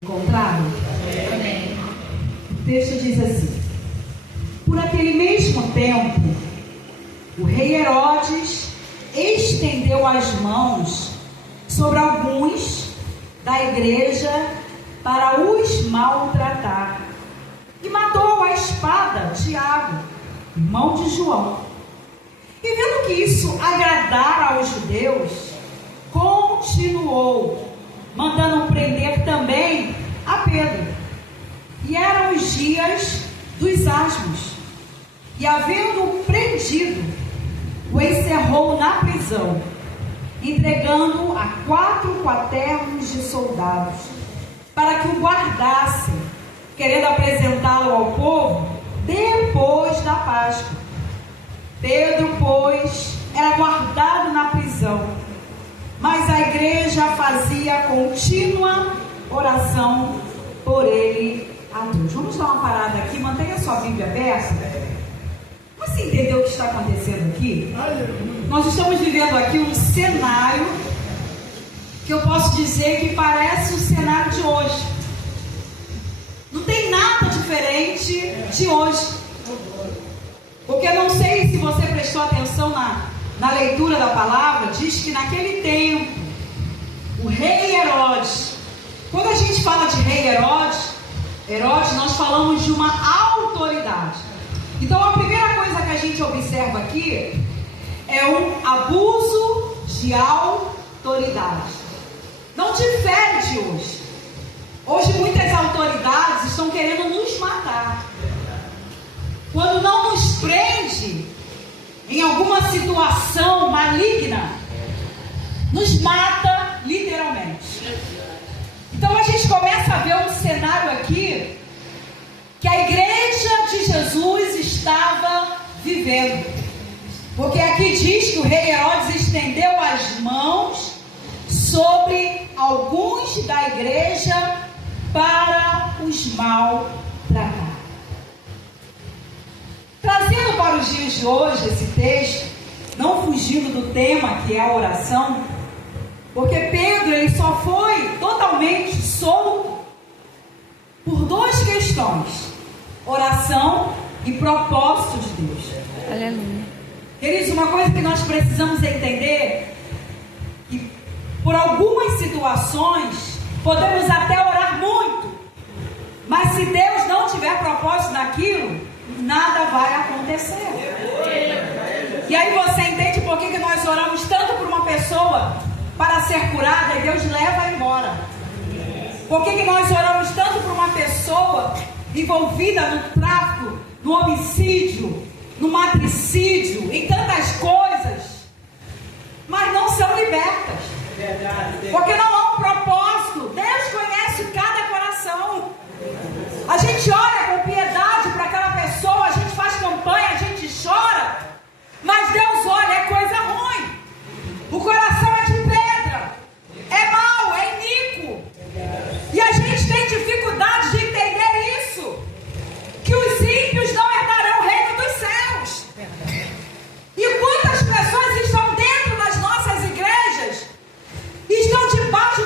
Encontrado? Amém. O texto diz assim: por aquele mesmo tempo, o rei Herodes estendeu as mãos sobre alguns da igreja para os maltratar e matou à espada Tiago, irmão de João. E vendo que isso agradara aos judeus, continuou mandando prender também a Pedro. E eram os dias dos asmos. E havendo prendido, o encerrou na prisão, entregando-o a 4 quaternos de soldados, para que o guardassem, querendo apresentá-lo ao povo depois da Páscoa. Pedro, pois, era guardado na prisão, mas a igreja fazia contínua oração por ele a Deus. Vamos dar uma parada aqui, mantenha a sua Bíblia aberta. Você entendeu o que está acontecendo aqui? Nós estamos vivendo aqui um cenário que eu posso dizer que parece o cenário de hoje. Não tem nada diferente de hoje. Porque eu não sei se você prestou atenção na leitura da palavra, diz que naquele tempo, o rei Herodes, quando a gente fala de rei Herodes, nós falamos de uma autoridade. Então a primeira coisa que a gente observa aqui é um abuso de autoridade. Não difere de hoje. Hoje muitas autoridades estão querendo nos matar. Quando não nos prende em alguma situação maligna, nos mata literalmente. Então a gente começa a ver um cenário aqui que a igreja de Jesus estava vivendo. Porque aqui diz que o rei Herodes estendeu as mãos sobre alguns da igreja para os maltratar. Trazendo para os dias de hoje esse texto, não fugindo do tema que é a oração, porque Pedro ele só foi totalmente solto por 2 questões: oração e propósito de Deus. Aleluia. Queridos, uma coisa que nós precisamos entender, que por algumas situações podemos até orar muito, mas se Deus não tiver propósito naquilo, nada vai acontecer. E aí você entende por que nós oramos tanto por uma pessoa para ser curada e Deus leva embora? Por que nós oramos tanto por uma pessoa envolvida no tráfico, no homicídio, no matricídio, em tantas coisas, mas não são libertas? Porque não há um propósito. Deus conhece cada coração. A gente olha com piedade para aquela pessoa, a gente faz campanha, a gente chora, mas Deus olha, é coisa ruim. O coração é de pedra, é mau, é iníquo. E a gente tem dificuldade de entender isso, que os ímpios não herdarão o reino dos céus. E quantas pessoas estão dentro das nossas igrejas, estão debaixo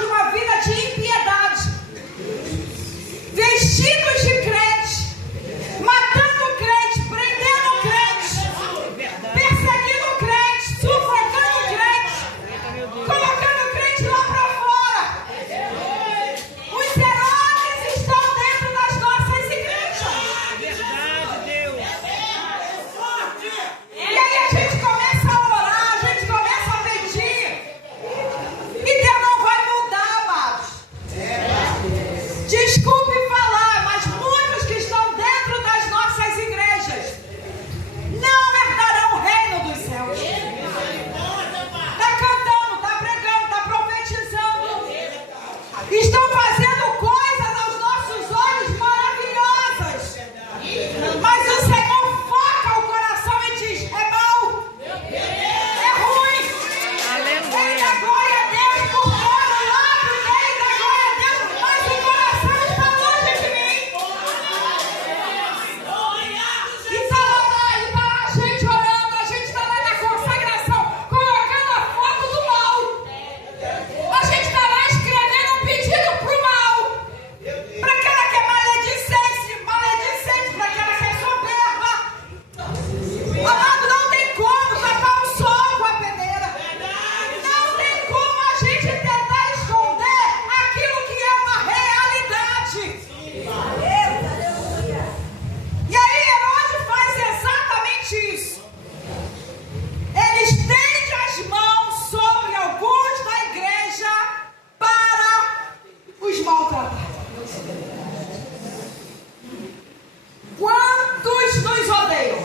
Quantos nos odeiam?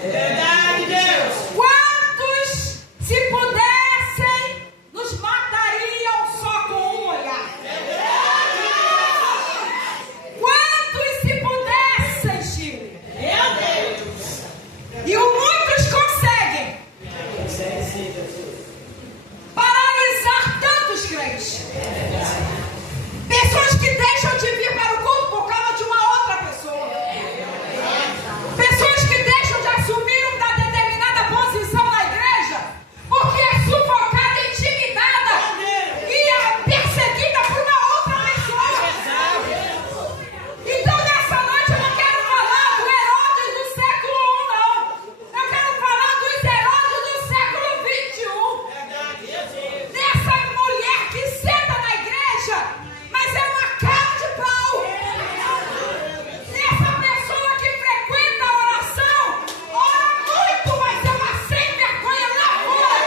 Verdade, Deus. Quantos, se pudessem, nos matariam só com um olhar? Quantos, se pudessem, Chile? Meu Deus. E muitos conseguem paralisar tantos crentes. Pessoas que deixam de vir para o culto por causa de uma outra pessoa. Pessoas que deixam de assumir uma determinada posição na igreja porque é sufocada, intimidada e é perseguida por uma outra pessoa. Então nessa noite eu não quero falar do Herodes do século I, não. Eu quero falar dos Herodes do século XXI. Dessa mulher que senta na igreja, mas é uma cara de pau. Dessa pessoa que frequenta a oração, ora muito, mas é uma sem vergonha lá fora.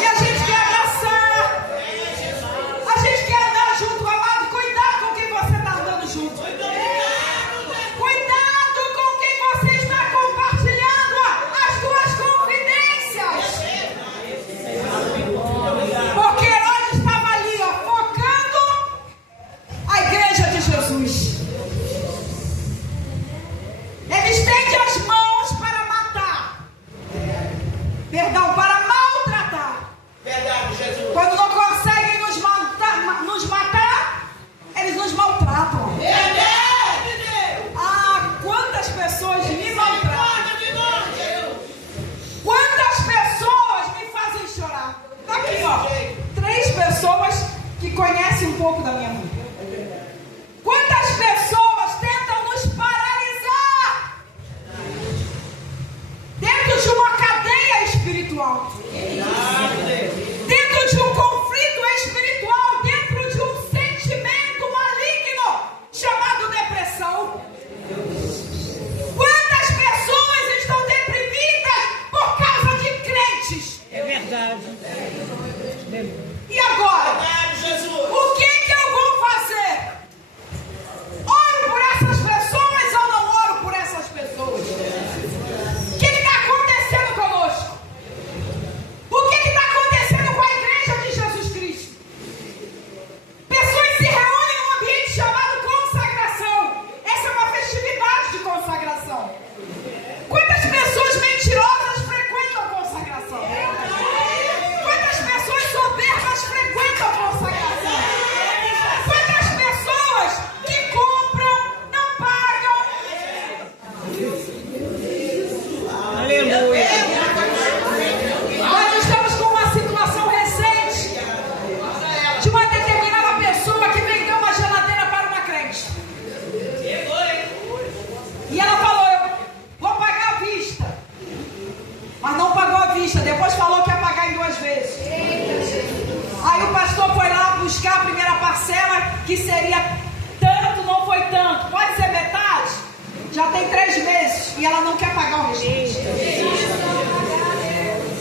E a gente quer abraçar, a gente quer andar junto, amado. Cuidado com quem você está andando junto. Cuidado com quem você está compartilhando as suas confidências. Porque Herodes estava ali, ó, focando a igreja de Jesus. Ele estende as mãos para matar. Perdão, para maltratar. Verdade, Jesus. Quando não conseguem nos matar, eles nos maltratam. Verdade, Deus. Ah, quantas pessoas me maltratam. Misericórdia de nós, Deus. Quantas pessoas me fazem chorar. Tá aqui, ó. 3 pessoas que conhecem um pouco da minha vida. Quantas pessoas tentam nos paralisar dentro de uma cadeia espiritual, dentro de um conflito espiritual, dentro de um sentimento maligno chamado depressão. Quantas pessoas estão deprimidas por causa de crentes? É verdade. E agora? Verdade, Jesus. O que eu vou fazer? Oro por essas pessoas ou não oro por essas pessoas? O que está acontecendo conosco? O que está acontecendo com a igreja de Jesus Cristo? Pessoas se reúnem num ambiente chamado consagração. Essa é uma festividade de consagração. Quantas pessoas mentirosas frequentam a consagração? Quantas pessoas soberbas frequentam a consagração? Quantas pessoas que compram, não pagam? Aleluia. Nós estamos com uma situação recente de uma determinada pessoa que vendeu uma geladeira para uma crente. E ela falou, eu vou pagar à vista. Mas não pagou à vista, depois falou que ia pagar em 2 vezes. Aí o pastor foi lá buscar a primeira parcela, que seria tanto, não foi tanto. Pode ser metade? Já tem 3 meses e ela não quer pagar o restante.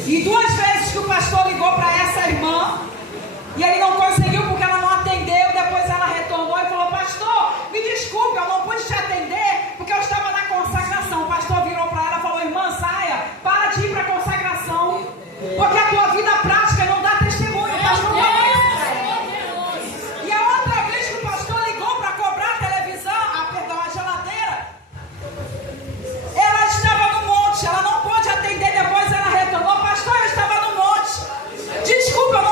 E 2 vezes que o pastor ligou para essa irmã e ele não conseguiu porque ela não atendeu. Depois ela retornou e falou, pastor, me desculpe, eu não pude te atender porque eu estava na consagração. O pastor virou para ela e falou, irmã, saia, para de ir para a consagração, porque a tua vida prática não dá testemunho. O pastor falou isso. E a outra vez que o pastor ligou para cobrar a televisão, a geladeira, ela estava no monte, ela não pôde atender. Depois ela retornou, pastor, eu estava no monte. Desculpa, eu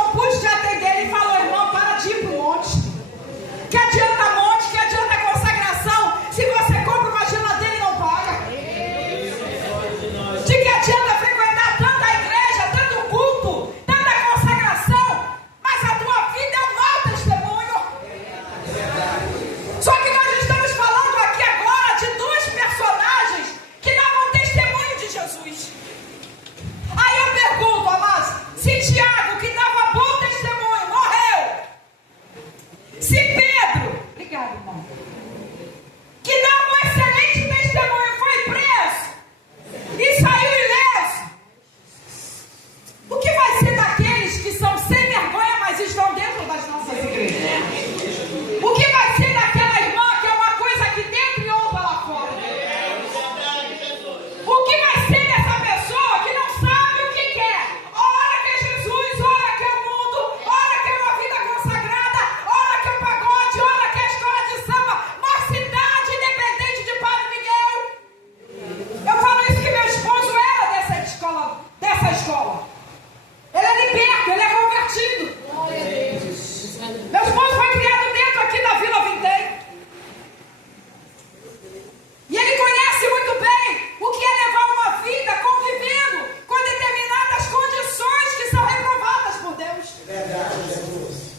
Verdade, Jesus.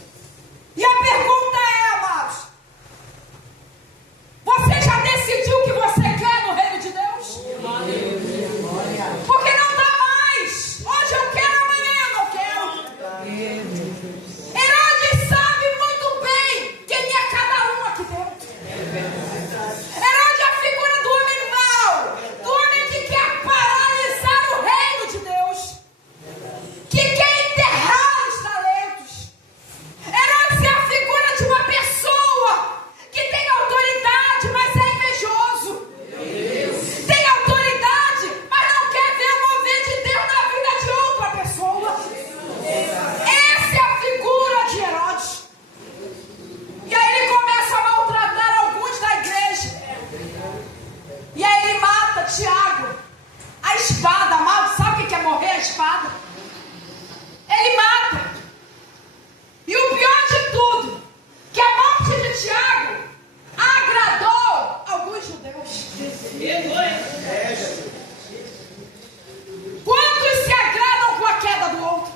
E a pergunta é, amados, você já decidiu o que você quer no reino de Deus? Porque não dá mais. Hoje eu quero, amanhã eu não quero. Herodes sabe muito bem quem é cada um aqui dentro. Herodes é a figura do homem mau, do homem que quer paralisar o reino de Deus, que quer enterrar os talentos. Herodes é a figura de uma pessoa que tem autoridade, mas é invejoso. Tem autoridade, mas não quer ver o mover de Deus na vida de outra pessoa. Essa é a figura de Herodes. E aí ele começa a maltratar alguns da igreja. E aí ele mata Tiago. A espada, amado, sabe o que é morrer a espada? Ele mata. E o pior de tudo, que a morte de Tiago agradou alguns judeus. Quantos se agradam com a queda do outro?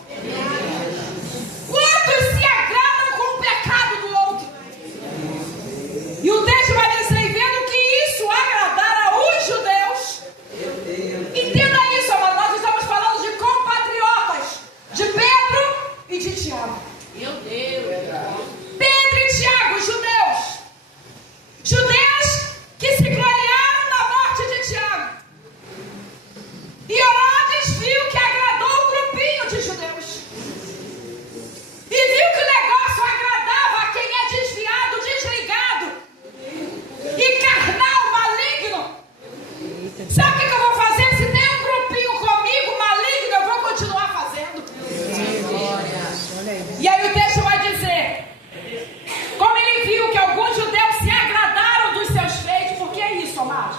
Quantos se agradam com o pecado do outro? E o texto vai dizer, vendo que isso agradara os judeus. Entenda isso, amado. Nós estamos falando de compatriotas, de Pedro e de Tiago. Meu Deus. Pedro e Tiago, judeus. Judeus que se gloriaram na morte de Tiago. E Herodes viu que agradou o grupinho de judeus. E viu que o negócio agradava a quem é desviado, desligado e carnal, maligno. Sabe o que eu vou fazer? Se tem um grupinho comigo maligno, eu vou continuar fazendo. E aí o texto vai dizer, como ele viu que alguns judeus se agradaram dos seus feitos, porque é isso, amado.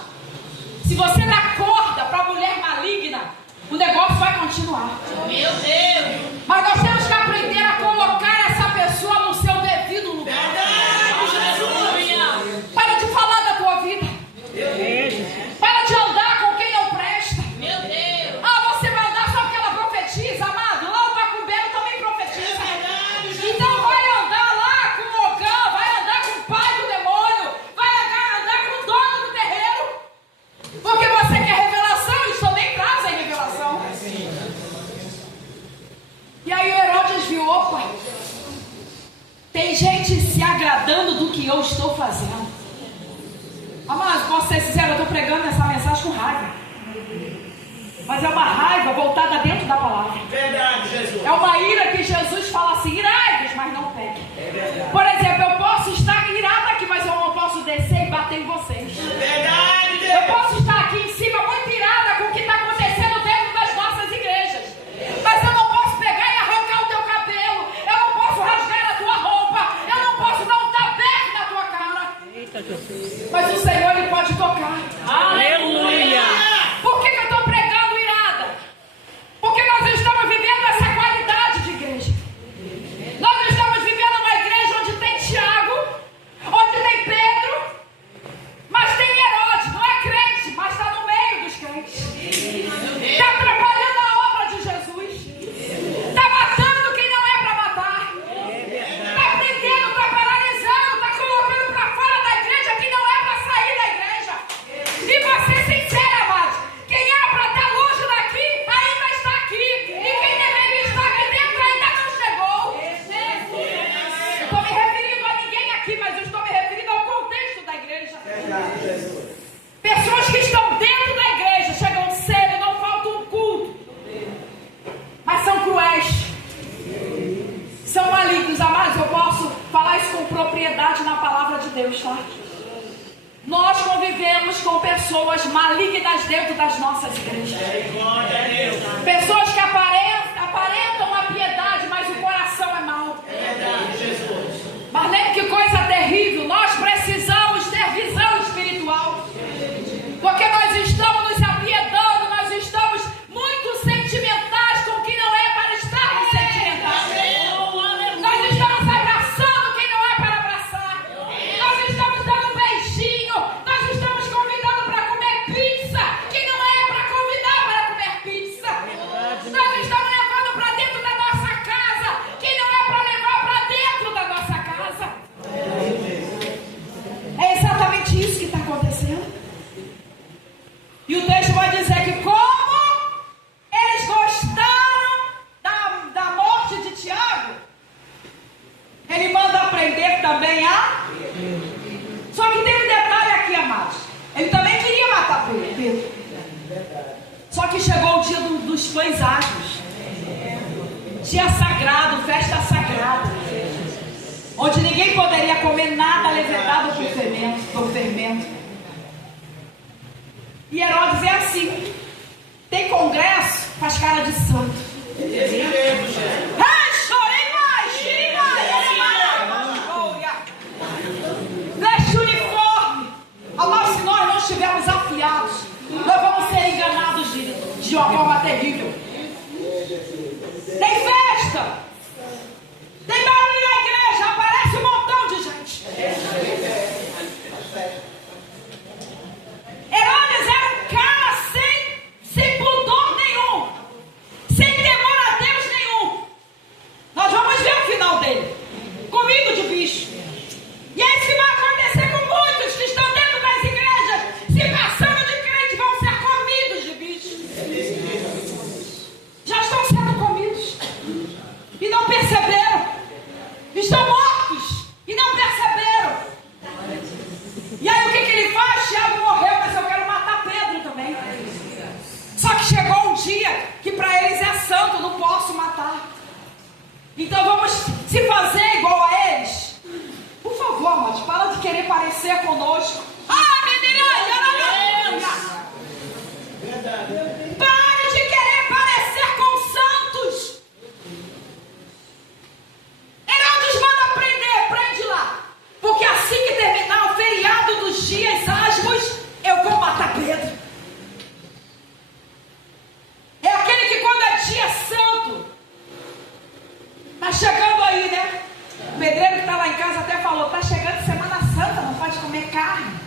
Se você dá corda para a mulher maligna, o negócio vai continuar. Meu Deus. Mas nós temos que aprender a colocar essa pessoa no seu devido lugar. Para de falar da tua vida. Para de andar com quem não presta. Meu Deus. Ah, você vai andar só porque ela profetiza, amado. Lá o macumbeiro também profetiza. Então vai andar lá com o Ogã, vai andar com o pai do demônio, vai andar com o dono do terreiro. Porque você quer revelação, eles também trazem revelação. E aí o Herodes viu, opa, tem gente se agradando do que eu estou fazendo. Amado, posso ser sincero, eu estou pregando essa mensagem com raiva. Mas é uma raiva voltada dentro da palavra. Verdade, Jesus. É uma ira que Jesus fala assim, irai-vos, mas não peguem. Por exemplo, eu posso estar irada aqui, mas eu não posso descer e bater em vocês. Verdade, Eu Deus. posso estar aqui em cima muito irada com o que está acontecendo dentro das nossas igrejas. Mas eu não posso pegar e arrancar o teu cabelo. Eu não posso rasgar a tua roupa. Eu não posso dar um tapete na tua cara. Mas o Senhor, Ele pode tocar. Aleluia. Por que eu estou pregando irada? Porque nós estamos vivendo essa qualidade de igreja. Nós estamos vivendo uma igreja onde tem Tiago, onde tem Pedro, mas tem Herodes. Não é crente, mas está no meio dos crentes. Está atrapalhando a obra de Jesus. Está matando quem não é para matar. Está prendendo, está paralisando, está colocando para fora da igreja quem não é para sair da igreja. E você sincero, amados, quem era para estar longe daqui, ainda está aqui. E quem deveria estar aqui dentro ainda não chegou. Eu estou me referindo a ninguém aqui, mas eu estou me referindo ao contexto da igreja. Verdade, Jesus. Pessoas que estão dentro da igreja, chegam cedo, não falta um culto. Mas são cruéis. São malignos, amados. Eu posso falar isso com propriedade na palavra de Deus, tá? Nós convivemos com pessoas malignas dentro das nossas igrejas. Glória a Deus. Pessoas que aparentam a piedade, mas o coração é mau. Verdade, Jesus. Mas lembre que coisa terrível, nós precisamos ter visão espiritual. Porque nós estamos nos apiedando, nós estamos muito sentimentais com quem não é para estarmos sentimentais. Nós estamos abraçando quem não é para abraçar. Nós estamos dando um beijinho, nós estamos convidando para comer pizza quem não é para convidar para comer pizza. Nós estamos também a... Só que tem um detalhe aqui, amados. Ele também queria matar Pedro. Só que chegou o dia dos pães asmos. Dia sagrado, festa sagrada. Onde ninguém poderia comer nada levedado por fermento. E Herodes é assim. Tem congresso, faz cara de santo. Chorei mais, tirei mais. Veste uniforme. Amado, se nós não estivermos afiados, nós vamos ser enganados de uma forma terrível. Tem festa. Tem barulho na igreja. Aparece um montão de gente. Herodes era um cara sem pudor nenhum, sem temor a Deus nenhum. Nós vamos ver o final dele, comido de bicho. E é isso que vai acontecer com muitos que estão dentro das igrejas, se passando de crente, vão ser comidos de bicho. Já estão sendo comidos e não perceberam. Estão mortos e não perceberam. E aí o que ele faz? Tiago morreu, mas eu quero matar Pedro também. Só que chegou um dia que para eles é santo, não posso matar. Então vamos se fazer igual a eles. Por favor, amados, para de querer parecer conosco. Pare de querer parecer com santos. Herodes manda prender, prende lá. Porque assim que terminar o feriado dos dias asmos, eu vou matar Pedro. É aquele que quando é dia santo, tá chegando aí, né? O pedreiro que tá lá em casa até falou, tá chegando Semana Santa, não pode comer carne.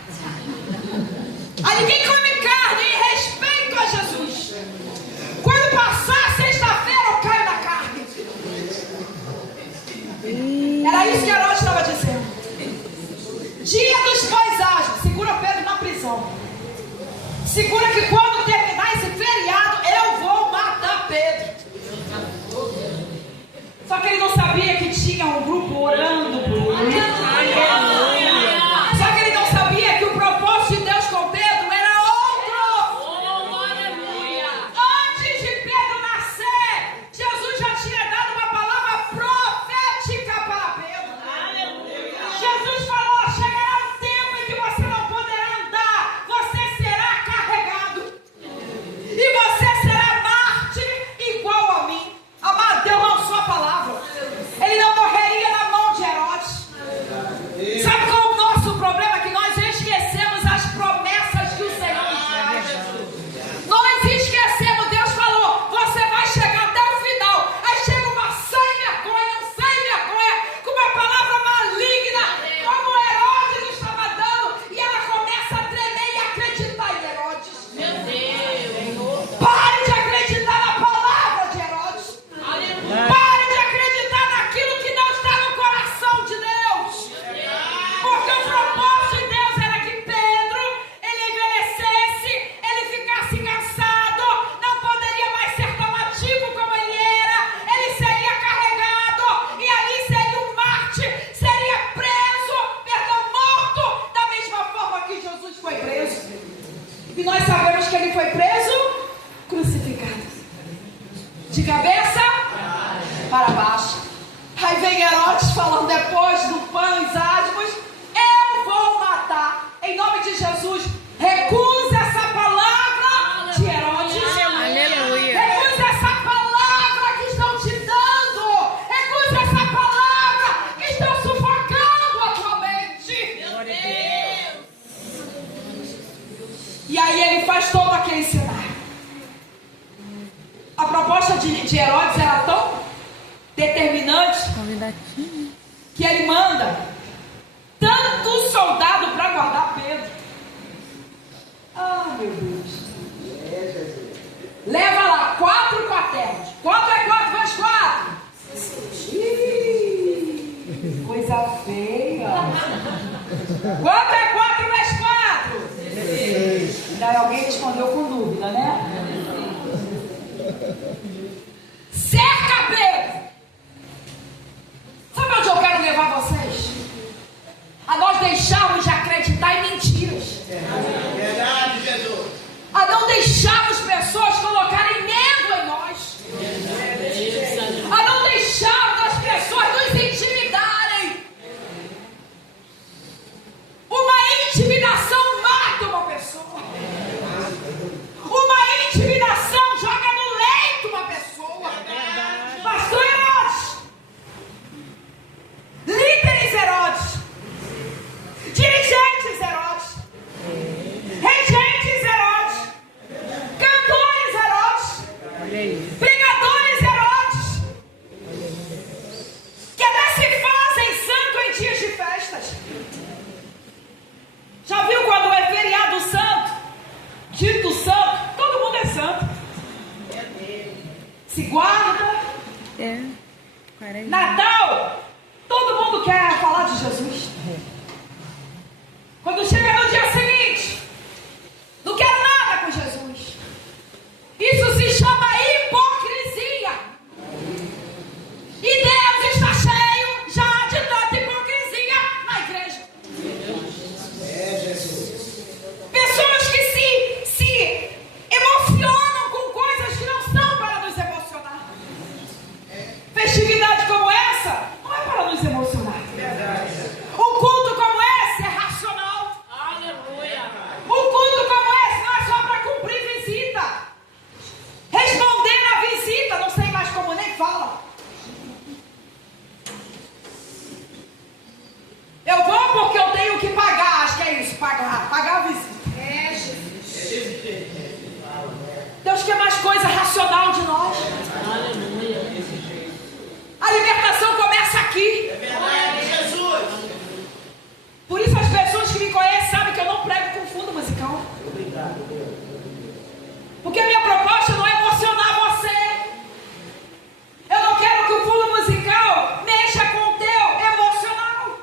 Aí ninguém come carne em respeito a Jesus. Quando passar sexta-feira, eu caio na carne. Era isso que Herodes estava dizendo. Dia dos pães asmos, segura Pedro na prisão. Segura que quando terminar esse feriado, eu vou matar Pedro. Só que ele não sabia que tinha um grupo orando por ele. Só que ele não sabia que o propósito de Deus com Pedro era outro. Antes de Pedro nascer, Jesus já tinha dado uma palavra profética para Pedro. Jesus falou: chegará um tempo em que você não poderá andar, você será carregado. E você será mártir igual a mim. Amado, Deus lançou a palavra. Ele não morreria na mão de Herodes. Sabe qual é o nosso problema? É que nós esquecemos as promessas que o Senhor nos fez. Nós esquecemos. Deus falou: você vai chegar até o final. Aí chega uma sem vergonha, com uma palavra maligna, como Herodes estava dando, e ela começa a tremer e acreditar em Herodes. Meu Deus. Pare de acreditar na palavra de Herodes. Pare de acreditar naquilo que não está no coração de Deus. Porque o propósito de Deus era que Pedro, ele envelhecesse, ele ficasse cansado, não poderia mais ser tão ativo como ele era, ele seria carregado, e ali seria um mártir, seria morto, da mesma forma que Jesus foi preso. E nós sabemos que ele foi preso, crucificado, de cabeça para baixo. Aí vem Herodes falando depois do pães asmos: eu vou matar. Em nome de Jesus, recusa essa palavra de Herodes. Aleluia. Recusa essa palavra que estão te dando. Recusa essa palavra que estão sufocando a tua mente. Meu Deus. E aí ele faz todo aquele cenário. A proposta de Herodes era tão determinante que ele manda tanto soldado para guardar Pedro. Ah, meu Deus. Leva lá 4 quartéis. Quanto é 4 vezes 4? Coisa feia. Quanto é 4 vezes 4? 16. Ainda alguém respondeu com dúvida, né? Cerca Pedro. Sabe onde eu quero levar vocês? deixarmos de acreditar em mentiras. Verdade, Jesus. A não deixarmos pessoas colocarem medo em nós. A não deixarmos as pessoas nos intimidarem. Uma intimidação mata uma pessoa. Uma intimidação joga no leito uma pessoa. Pastor Herodes, líderes Herodes, dirigentes Herodes, regentes Herodes, cantores Herodes, pregadores Herodes, que até se fazem santo em dias de festas. Já viu quando é feriado santo, dito santo, todo mundo é santo, se guarda. Natal, todo mundo quer falar de Jesus. Quando chega no dia seguinte, não quero nada com Jesus. Isso se chama hipocrisia. E Deus está cheio já de tanta hipocrisia na igreja. Pessoas que se emocionam com coisas que não são para nos emocionar. Festividade como essa não é para nos emocionar. Um culto como esse é racional. Aleluia. Um culto como esse não é só para cumprir visita. Responder na visita, não sei mais como nem fala. Eu vou porque eu tenho que pagar, acho que é isso, pagar a visita. Deus quer mais coisa racional de nós. A libertação começa aqui. Verdade, Jesus. Por isso as pessoas que me conhecem sabem que eu não prego com fundo musical. Porque a minha proposta não é emocionar você. Eu não quero que o fundo musical mexa com o teu emocional.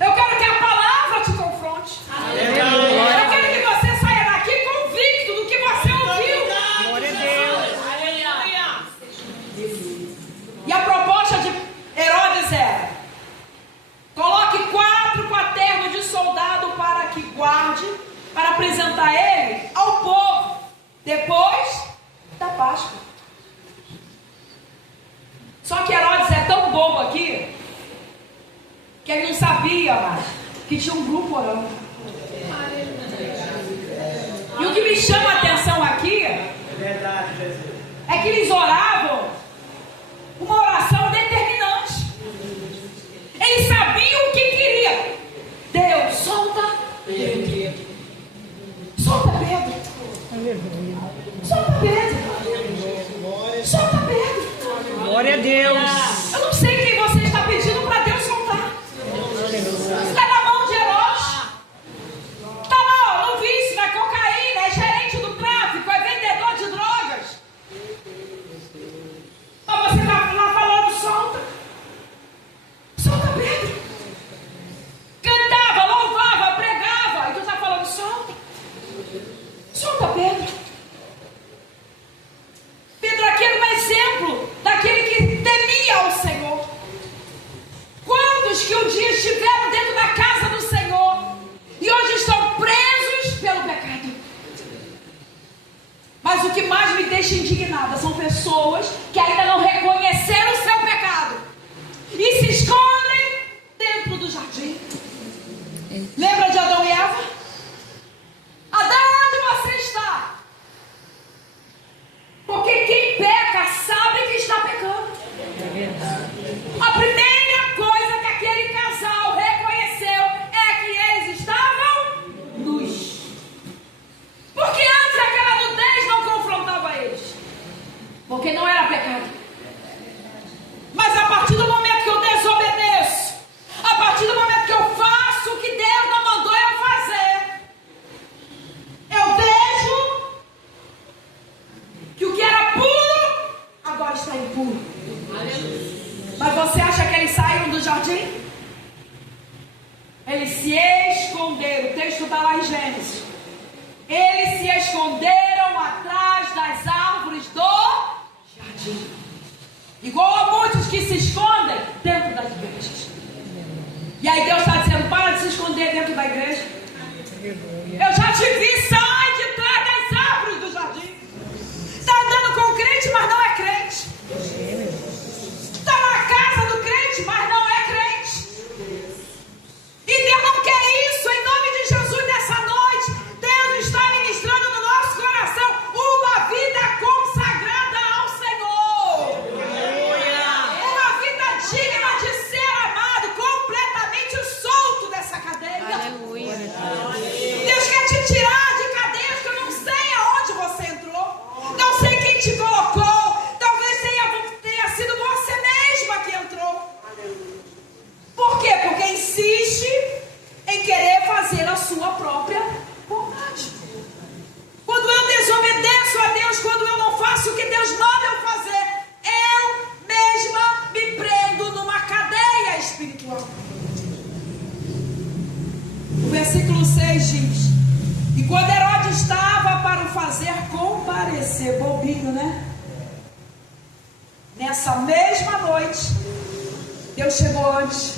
Eu quero que a palavra te confronte. Eu quero que você saia daqui convicto do que você ouviu. Glória a Deus. E a proposta de Herodes era: coloque 4 quaternos de soldado para que guarde, para apresentar ele ao povo, depois da Páscoa. Só que Herodes é tão bobo aqui, que ele não sabia mais que tinha um grupo orando. E o que me chama a atenção aqui Verdade, Jesus. é que eles oravam uma oração determinante. Eles sabiam o que queriam. Deus, solta Pedro. Solta Pedro. Solta Pedro. Solta Pedro. Glória a Deus. Eu não sei quem você está pedindo para Deus soltar. Está na mão de Herodes. Está lá, no vício, na cocaína, é gerente do tráfico, é vendedor de drogas. Mas você está lá falando, solta. Solta Pedro. Cantava, louvava, pregava. E tu está falando, solta. Solta Pedro. Pedro aqui era um exemplo daquele que temia ao Senhor. Quantos que um dia estiveram dentro da casa do Senhor e hoje estão presos pelo pecado? Mas o que mais me deixa indignada são pessoas que ainda não reconheceram o seu pecado e se escondem dentro do jardim. Lembra de Adão e Eva? Adão, onde você está? Porque quem peca sabe que está pecando. A primeira coisa que aquele casal reconheceu é que eles estavam nus. Porque antes aquela nudez não confrontava eles. Porque não era pecado. Mas a partir do momento que eu desobedeço, a partir do momento que eu faço o que Deus não mandou eu fazer, eu vejo que o que era puro agora está impuro. Mas você acha que eles saíram do jardim? Eles se esconderam. O texto está lá em Gênesis. Eles se esconderam atrás das árvores do jardim. Igual a muitos que se escondem dentro das igrejas. E a aí Deus está dizendo, para de se esconder dentro da igreja. Eu já te vi, sai de trás das árvores do jardim. Está andando com o crente, mas não é crente. Está na casa do crente, mas não é crente. E Deus não quer isso. Em nome de Jesus, nessa noite, Deus está ministrando no nosso coração uma vida consagrada ao Senhor. Uma vida digna de ser amado, completamente solto dessa cadeia. Aleluia. Deus quer te tirar de cadeias que eu não sei aonde você entrou. Não sei quem te colocou. Talvez tenha sido você mesma que entrou. Por quê? Porque insiste em querer fazer a sua própria vontade. Quando eu desobedeço a Deus, quando eu não faço o que Deus manda eu fazer, eu mesma me prendo numa cadeia espiritual. O versículo 6 diz: e quando Herodes estava para o fazer comparecer, bobinho, né? Nessa mesma noite, Deus chegou antes.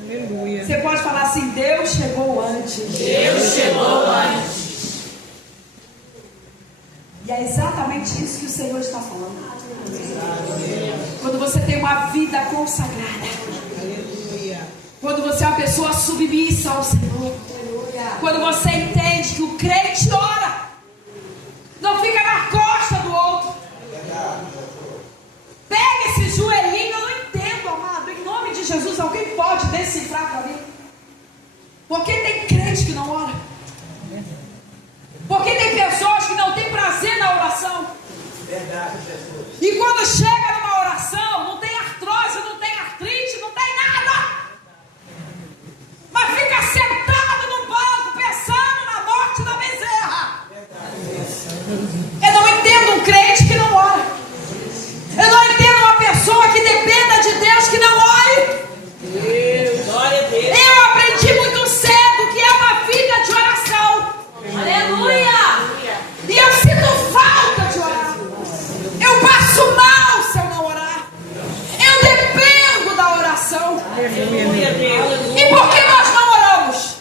Aleluia. Você pode falar assim: Deus chegou antes. Deus chegou antes. E é exatamente isso que o Senhor está falando. Quando você tem uma vida consagrada, quando você é uma pessoa submissa ao Senhor, quando você entende que o crente ora, não fica na costa do outro. Pega esse joelhinho, eu não entendo, amado. Em nome de Jesus, alguém pode decifrar para mim? Porque tem crente que não ora. Porque tem pessoas que não têm prazer na oração. Verdade, Jesus. E quando chega numa oração, não tem artrose, não tem artrite, não tem nada. Mas fica sentado no banco pensando na morte da bezerra. Eu não entendo um crente que não ora. Eu não entendo uma pessoa que dependa de Deus que não ore. Glória a Deus. Eu aprendi muito cedo que é uma vida de oração. Aleluia. E eu sinto falta de orar. Eu passo mal se eu não orar. Eu dependo da oração. Aleluia, Deus. E por que nós não oramos?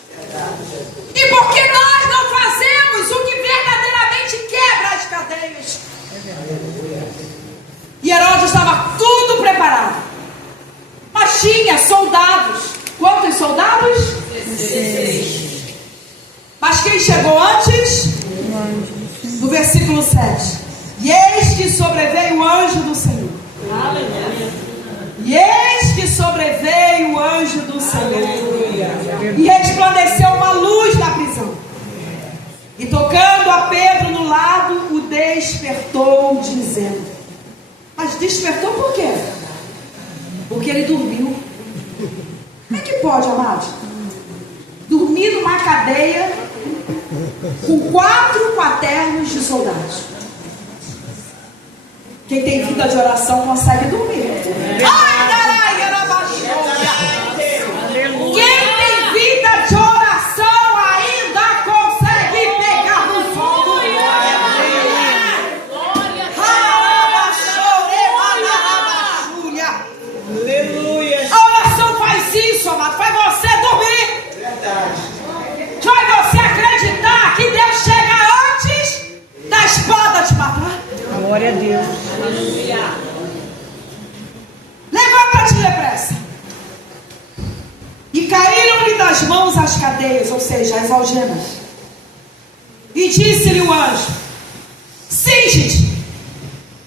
E por que nós não fazemos o que verdadeiramente quebra as cadeias? E Herodes estava tudo preparado. Mas tinha soldados. Quantos soldados? 16. Mas quem chegou antes? No versículo 7. E eis que sobreveio o anjo do Senhor. Aleluia. E eis que sobreveio o anjo do Senhor. E resplandeceu uma luz na prisão. E tocando a Pedro no lado, o despertou, dizendo. Mas despertou por quê? Porque ele dormiu. Como é que pode, amado? Dormir numa cadeia com 4 quaternos de soldados. Quem tem vida de oração consegue dormir. Ai, carai, quem tem vida de oração ainda consegue pegar no sono. Aleluia. A oração faz isso, amado. Faz você dormir. Verdade. Faz você acreditar que Deus chega antes da espada te matar. Glória a Deus. Levanta-te depressa. E caíram-lhe das mãos as cadeias, ou seja, as algemas. E disse-lhe o anjo: cinge-te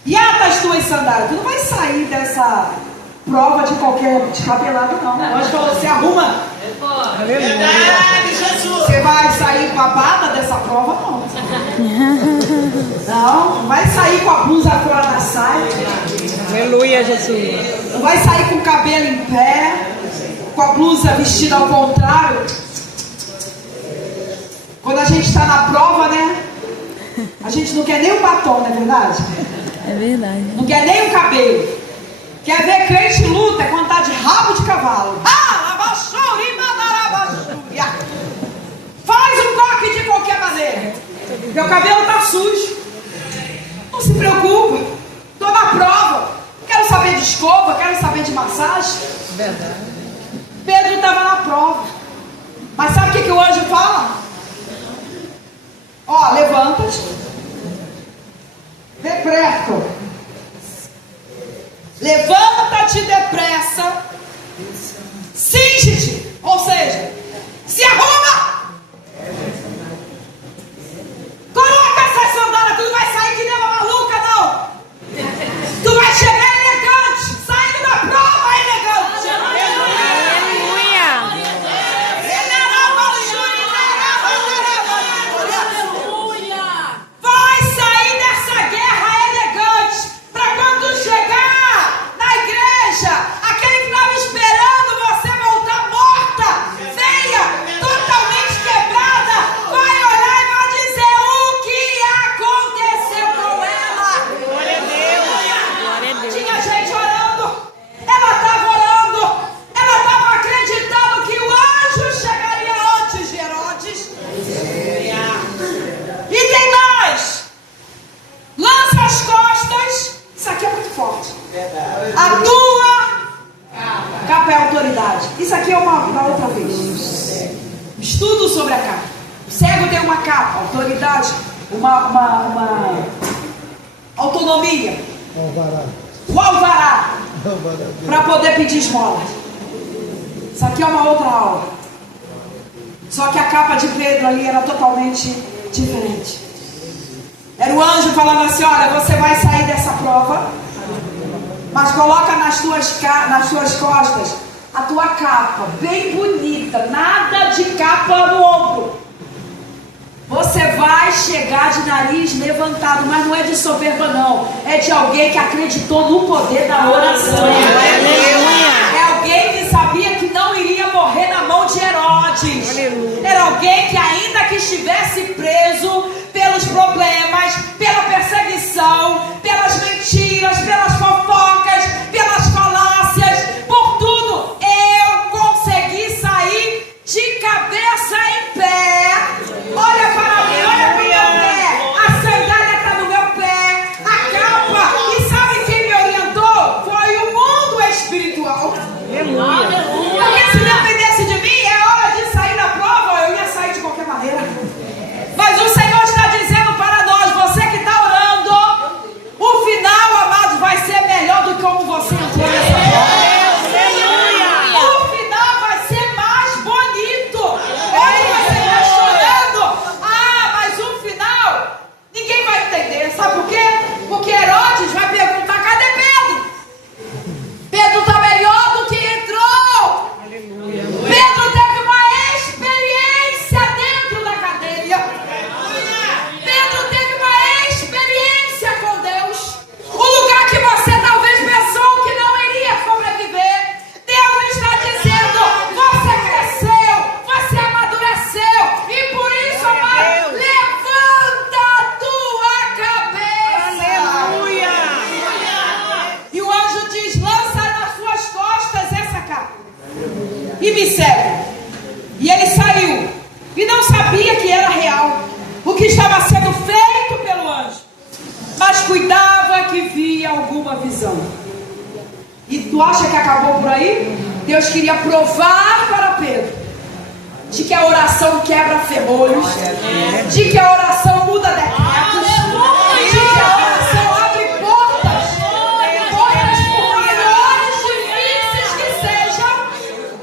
e ata as tuas sandálias. Tu não vai sair dessa prova de qualquer descabelado, não. O anjo falou: você arruma. Verdade, Jesus. Você vai sair babada dessa prova, não. Não vai sair com a blusa fora da saia. Aleluia, Jesus. Não vai sair com o cabelo em pé, com a blusa vestida ao contrário. Quando a gente está na prova, né? A gente não quer nem o batom, não é verdade? É verdade. Não quer nem o cabelo. Quer ver crente luta quando está de rabo de cavalo. Faz um toque de qualquer maneira. Meu cabelo está sujo. Não se preocupa. Estou na prova. Quero saber de escova, quero saber de massagem. Verdade. Pedro estava na prova. Mas sabe o que o anjo fala? Ó, levanta-te. Depressa. Levanta-te depressa. Cinge-te. Ou seja, se arruma. Coloca essas sandálias. Tu não vai sair que nem uma maluca, não. Tu vai chegar elegante. Saindo da prova elegante. Vai sair dessa guerra elegante. Pra quando chegar na igreja, aquele que estava esperando você voltar morta, venha totalmente quebrada, vai olhar e vai dizer o que aconteceu com ela. Glória a Deus. Glória a Deus. Tinha gente orando, ela estava orando, ela estava acreditando que o anjo chegaria antes de Herodes. E tem mais. Lança as costas. Isso aqui é muito forte. A tua capa é autoridade. Isso aqui é uma outra vez. Estudo sobre a capa. O cego tem uma capa, autoridade, uma autonomia. O alvará para poder pedir esmola. Isso aqui é uma outra aula. Só que a capa de Pedro ali era totalmente diferente. Era o anjo falando assim: olha, você vai sair dessa prova, mas coloca nas suas costas a tua capa, bem bonita, nada de capa no ombro. Você vai chegar de nariz levantado, mas não é de soberba não, é de alguém que acreditou no poder da oração. É alguém que sabia que não iria morrer na mão de Herodes. Era alguém que, ainda que estivesse preso pelos problemas, pela perseguição, pelas mentiras, pelas fofocas, pelas falácias, por tudo, eu consegui sair de cabeça em pé. Olha para mim, olha para o meu pé. A sandália está no meu pé, a capa. E sabe quem me orientou? Foi o mundo espiritual. Porque se dependesse de mim, é hora de sair da prova, eu ia sair de qualquer maneira. Mas o Senhor está dizendo para nós, você que está orando, o final, amado, vai ser melhor do que como você entrou nessa prova. O final vai ser mais bonito. Aí você está chorando. Ah, mas o final, ninguém vai entender. Sabe por quê? Porque Herodes vai perguntar: cadê Pedro? Pedro está melhor do que entrou. Pedro teve uma experiência dentro da cadeia. Pedro teve uma experiência com Deus. O lugar que você talvez pensou que não iria sobreviver, Deus está dizendo: você cresceu, você amadureceu, e por isso, amado, levanta a tua cabeça. E o anjo diz: lança nas suas costas essa capa e me segue. E ele saiu e não sabia que era real o que estava sendo feito pelo anjo, mas cuidava que via alguma visão. E tu acha que acabou por aí? Deus queria provar para Pedro de que a oração quebra ferrolhos, de que a oração muda decretos, de que a oração abre portas, por maiores difíceis que sejam,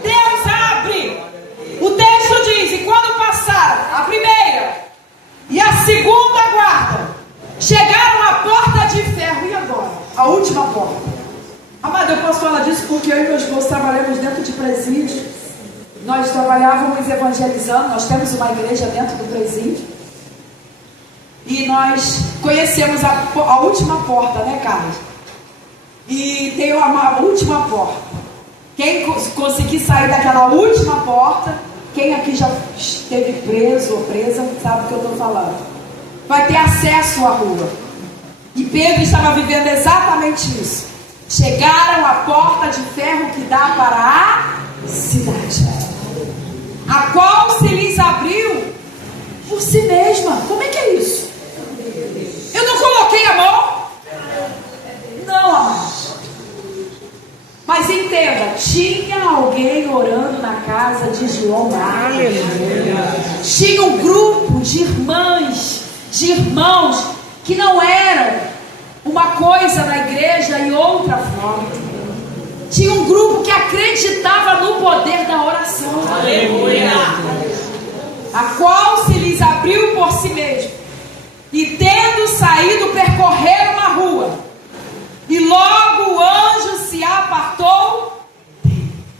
Deus abre. O texto diz: e quando passaram a primeira e a segunda guarda, chegaram à porta de ferro. E agora? A última porta. Amado, eu posso falar disso porque eu e meu esposo trabalhamos dentro de presídio. Nós trabalhávamos evangelizando. Nós temos uma igreja dentro do presídio. E nós conhecemos a última porta, né, Carlos? E tem uma última porta. Quem conseguir sair daquela última porta, quem aqui já esteve preso ou presa, sabe o que eu estou falando. Vai ter acesso à rua. E Pedro estava vivendo exatamente isso. Chegaram à porta de ferro que dá para a cidade, a qual se lhes abriu por si mesma. Como é que é isso? Eu não coloquei a mão? Não, amados. Mas Mas entenda, tinha alguém orando na casa de João Marcos. Tinha um grupo de irmãs, de irmãos que não eram uma coisa na igreja e outra fora. Tinha um grupo que acreditava no poder da oração. Aleluia. A qual se lhes abriu por si mesmo. E tendo saído, percorreram uma rua. E logo o anjo se apartou.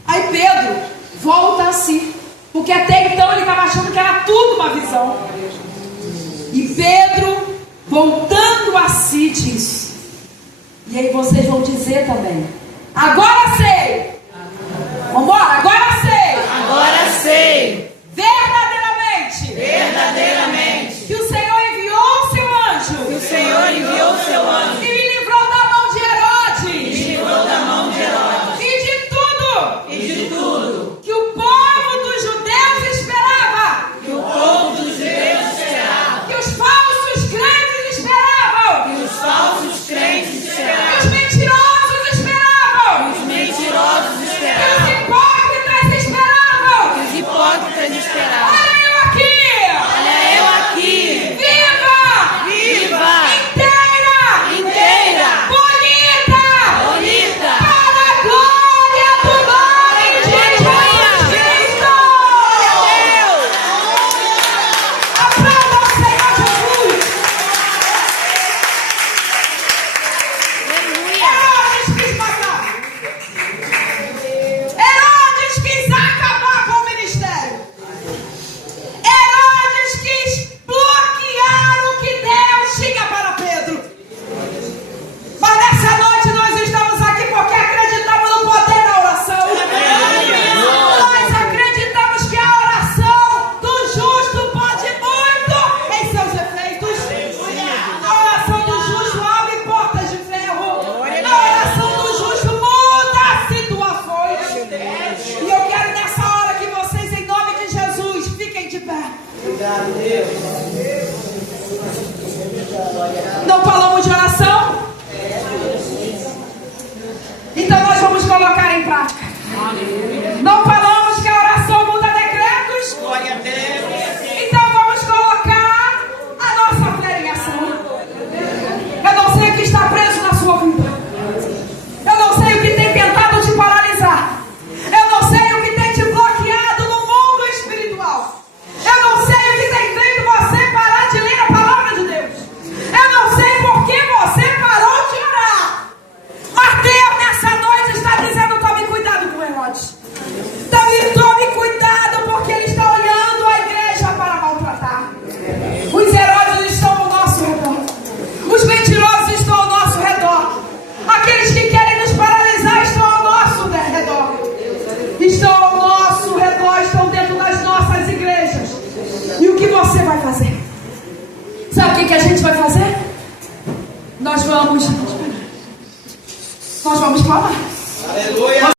Aí Pedro volta a si. Porque até então ele estava achando que era tudo uma visão. E Pedro, voltando a si, diz. E aí vocês vão dizer também. Agora